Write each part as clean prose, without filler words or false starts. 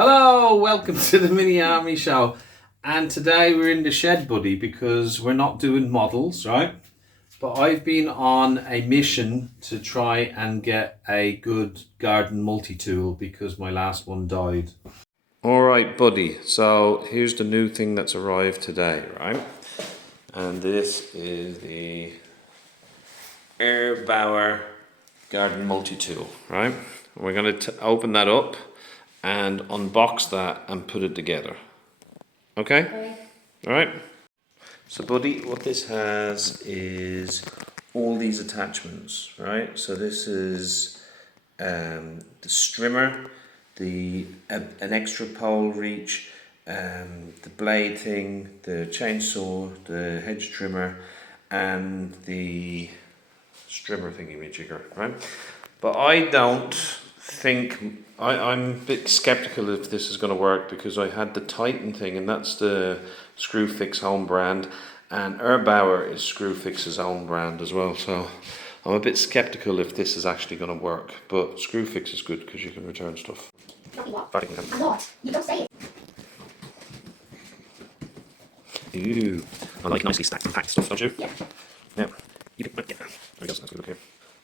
Hello, welcome to the Mini Army Show. And today we're in the shed, buddy, because we're not doing models, right? But I've been on a mission to try and get a good garden multi-tool because my last one died. All right, buddy. So here's the new thing that's arrived today, right? And this is the Erbauer garden multi-tool, right? We're going to open that up and unbox that and put it together. Okay? All right. So, buddy, what this has is all these attachments, right? So this is the strimmer, an extra pole reach, the blade thing, the chainsaw, the hedge trimmer, and the strimmer thingy-majigger, right? But I don't think, I'm a bit skeptical if this is going to work because I had the Titan thing, and that's the Screwfix home brand, and Erbauer is Screwfix's own brand as well, so I'm a bit skeptical if this is actually going to work, but Screwfix is good because you can return stuff. I'm not. You don't say it. Ooh, I like nicely stacked and packed stuff, don't you? Yeah. Yeah. You can, yeah. There we go, so that's good up here.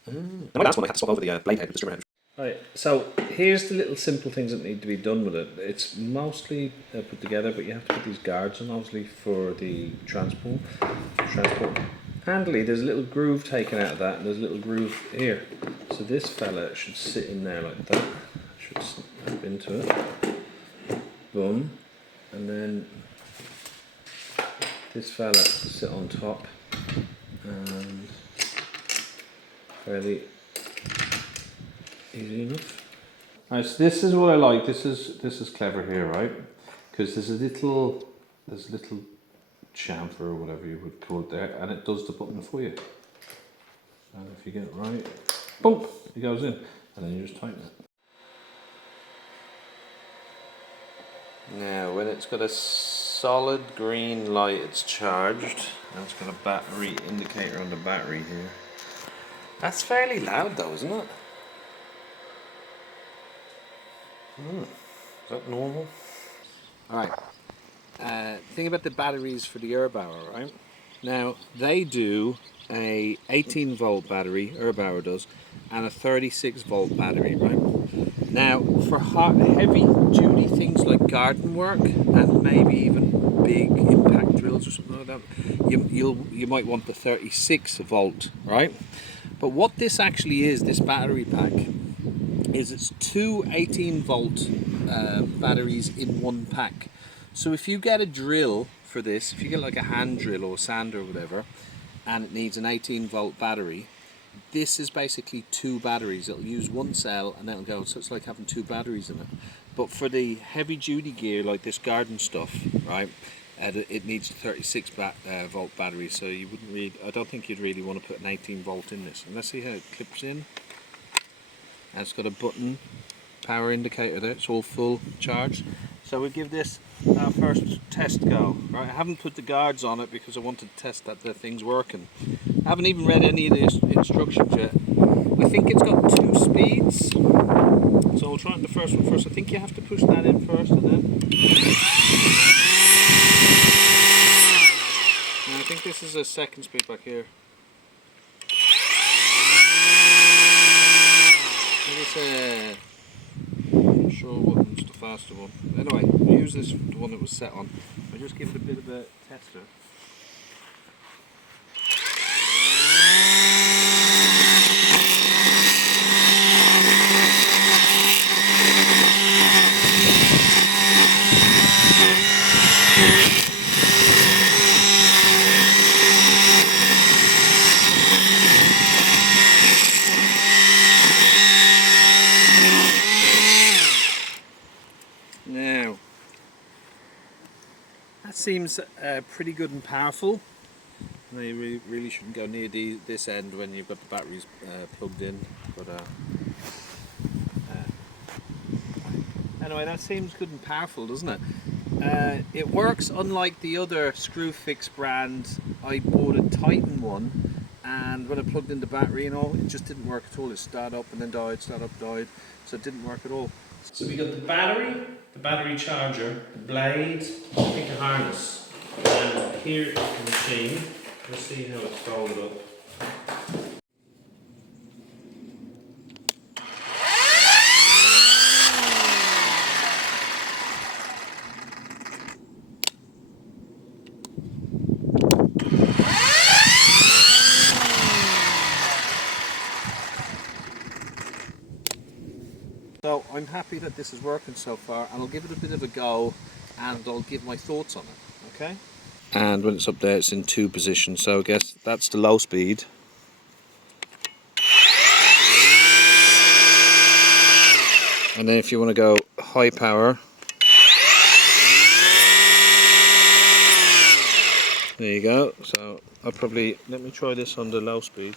Now my last one I had to swap over the blade head with the strimmer head. Right, so here's the little simple things that need to be done with it. It's mostly put together, but you have to put these guards on, obviously, for the transport. Handily, there's a little groove taken out of that, and there's a little groove here. So this fella should sit in there like that. Should snap into it. Boom. And then this fella sit on top. And fairly easy enough. Alright, so this is what I like. This is clever here, right? Because there's a little chamfer or whatever you would call it there, and it does the button for you. And if you get it right, boom, it goes in, and then you just tighten it. Now, when it's got a solid green light, it's charged, and it's got a battery indicator on the battery here. That's fairly loud though, isn't it? Is that normal? Alright, thing about the batteries for the Erbauer, right? Now, they do a 18 volt battery, Erbauer does, and a 36 volt battery, right? Now, for heavy duty things like garden work and maybe even big impact drills or something like that, you might want the 36 volt, right? But what this actually is, this battery pack, is it's two 18 volt batteries in one pack. So if you get a drill for this, if you get like a hand drill or sander or whatever, and it needs an 18 volt battery, this is basically two batteries. It'll use one cell and then it'll go, so it's like having two batteries in it. But for the heavy duty gear like this garden stuff, right, it needs a 36 volt battery, so you wouldn't really, I don't think you'd really want to put an 18 volt in this. And let's see how it clips in. And it's got a button, power indicator there, it's all full charged. So we'll give this our first test go. Right, I haven't put the guards on it because I wanted to test that the thing's working. I haven't even read any of the instructions yet. I think it's got 2 speeds. So we'll try the first one first. I think you have to push that in first and then. And I think this is a second speed back here. I'm sure one's the faster one. Anyway, we'll use this, the one that was set on. I'll just give it a bit of a tester. Now, that seems pretty good and powerful. Now you really shouldn't go near this end when you've got the batteries plugged in. But anyway, that seems good and powerful, doesn't it? It works unlike the other Screwfix brand. I bought a Titan one, and when I plugged in the battery and all, it just didn't work at all. It started up and then died, started up, died, so it didn't work at all. So we got the battery, the battery charger, the blade, pick a harness, and here is the machine. Let's see how it's folded up. So I'm happy that this is working so far, and I'll give it a bit of a go and I'll give my thoughts on it, okay? And when it's up there, it's in 2 positions, so I guess that's the low speed. And then if you want to go high power, there you go. So I'll probably, let me try this on the low speed.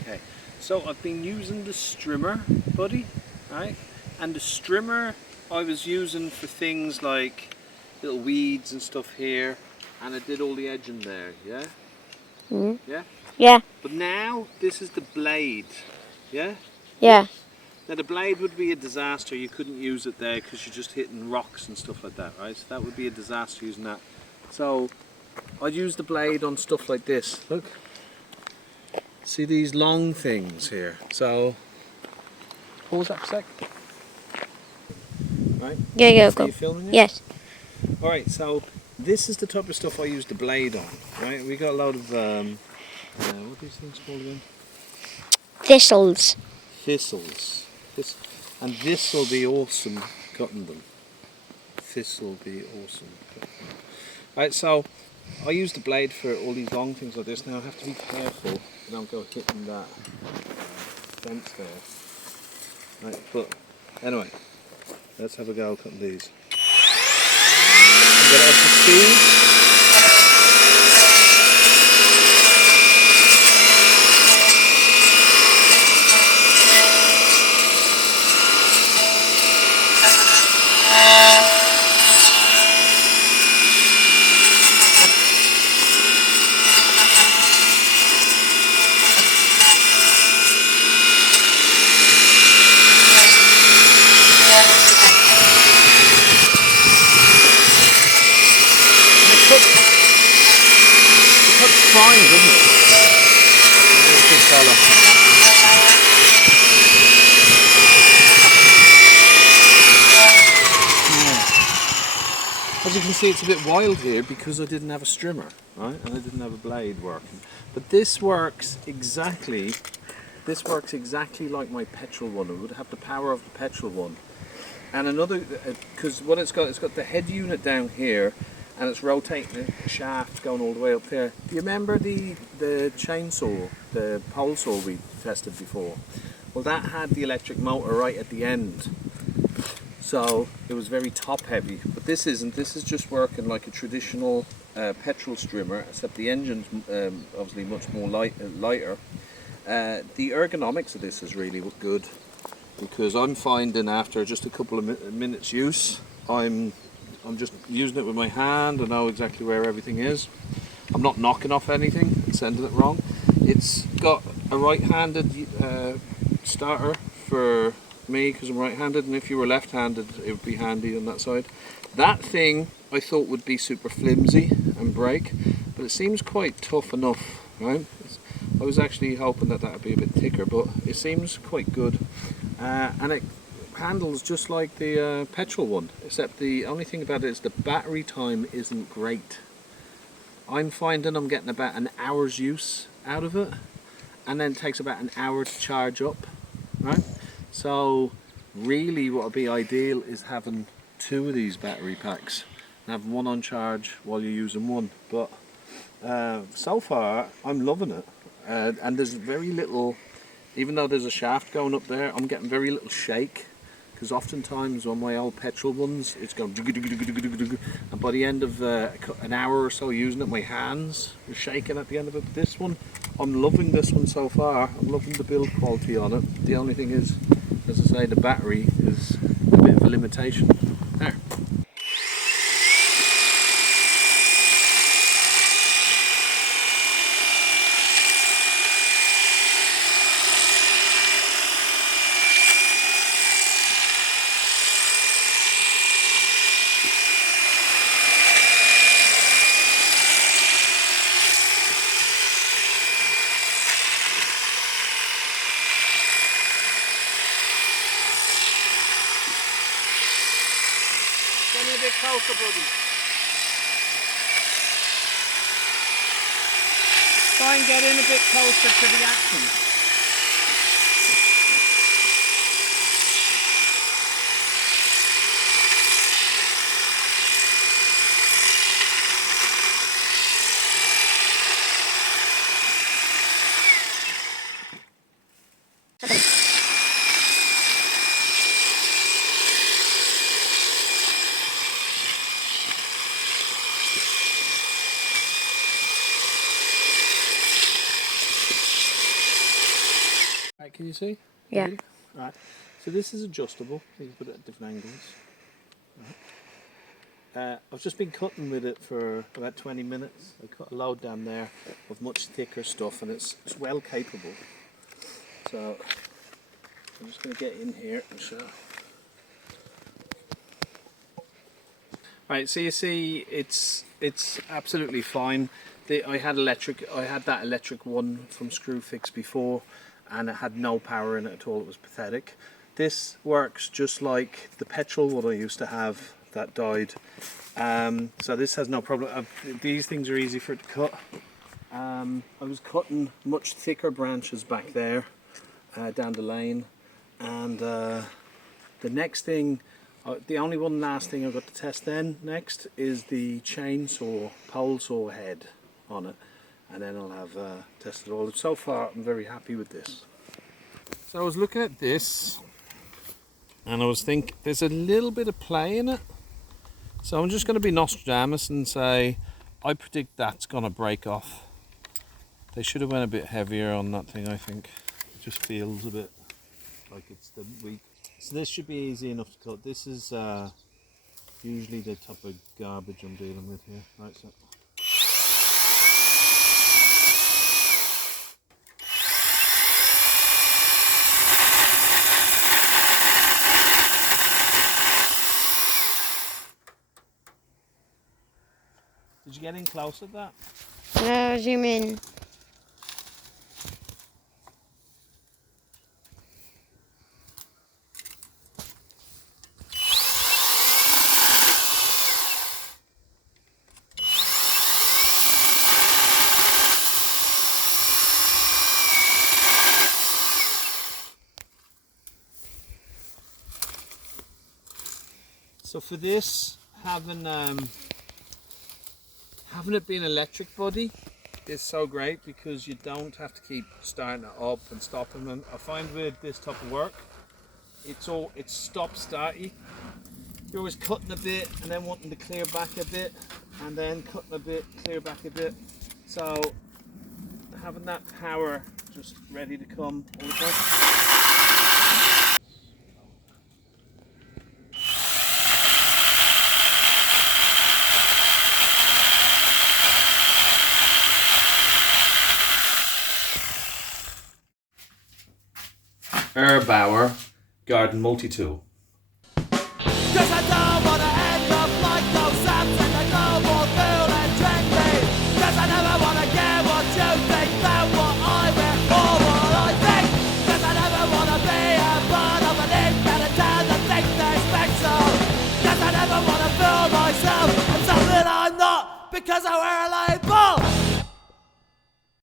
Okay, so I've been using the Strimmer, buddy, right? And the Strimmer I was using for things like little weeds and stuff here, and I did all the edging there, yeah? Mm. Yeah? Yeah, But now this is the blade, yeah? yeah. Now the blade would be a disaster, you couldn't use it there because you're just hitting rocks and stuff like that, right? So that would be a disaster using that. So I'd use the blade on stuff like this, look. See these long things here. So, pause that for a sec. Right? Yeah, Are go. you filming it? Yes. Alright, so this is the type of stuff I use the blade on, right? We got a lot of, what are these things called again? Thistles. Thistles. And this will be awesome cutting them. This will be awesome cutting them. Right, so I use the blade for all these long things like this. Now I have to be careful I don't go hitting that fence there. Right, but anyway, let's have a go cutting these. Get it up to speed. It cuts fine, doesn't it? There's a big fella. As you can see, it's a bit wild here because I didn't have a strimmer, right? And I didn't have a blade working. But this works exactly like my petrol one. It would have the power of the petrol one. And another, because what it's got the head unit down here, and it's rotating the shaft going all the way up there. Do you remember the chainsaw, the pole saw we tested before? Well, that had the electric motor right at the end. So it was very top heavy, but this isn't. This is just working like a traditional petrol strimmer, except the engine's obviously much more lighter. The ergonomics of this is really good, because I'm finding after just a couple of minutes use, I'm just using it with my hand. I know exactly where everything is. I'm not knocking off anything and sending it wrong. It's got a right-handed starter for me because I'm right-handed, and if you were left-handed it would be handy on that side. That thing I thought would be super flimsy and break, but it seems quite tough enough, right? I was actually hoping that would be a bit thicker, but it seems quite good, and it handles just like the petrol one, except the only thing about it is the battery time isn't great. I'm finding I'm getting about an hour's use out of it, and then it takes about an hour to charge up, right? So really what would be ideal is having 2 of these battery packs and having one on charge while you're using one. But so far I'm loving it, and there's very little, even though there's a shaft going up there, I'm getting very little shake because oftentimes on my old petrol ones it's going, and by the end of an hour or so using it, my hands are shaking at the end of it. But this one, I'm loving this one so far. I'm loving the build quality on it. The only thing is, as I say, the battery is a bit of a limitation. There. Get me a bit closer, buddy. Try and get in a bit closer to the action. Right, can you see? Yeah. Ready? Right. So this is adjustable. You can put it at different angles. Right. I've just been cutting with it for about 20 minutes. I cut a load down there of much thicker stuff, and it's well capable. So I'm just going to get in here and show. Right, so you see, it's absolutely fine. I had that electric one from Screwfix before, and it had no power in it at all. It was pathetic. This works just like the petrol one I used to have that died. So this has no problem. These things are easy for it to cut. I was cutting much thicker branches back there down the lane, and the next thing, the only one last thing I've got to test then next is the chainsaw pole saw head on it, and then I'll have tested all. So far I'm very happy with this. So I was looking at this and I was thinking there's a little bit of play in it, so I'm just going to be Nostradamus and say I predict that's going to break off. They should have went a bit heavier on that thing. I think it just feels a bit like it's the weak. So this should be easy enough to cut. This is usually the type of garbage I'm dealing with here. Right, so did you get in close at that? No, zoom in. So for this, having it being electric body is so great because you don't have to keep starting it up and stopping. And I find with this type of work, it's stop starty. You're always cutting a bit and then wanting to clear back a bit, and then cutting a bit, clear back a bit. So having that power just ready to come all the time. Erbauer garden multi-tool. Cause I don't wanna end up like those apps and I go more cool and trendy. Cause I never wanna get what you think about what I wear or what I think. Cause I never wanna be a part of an independent town that think they're special. Cause I never wanna feel myself I'm something I'm not because I wear a label.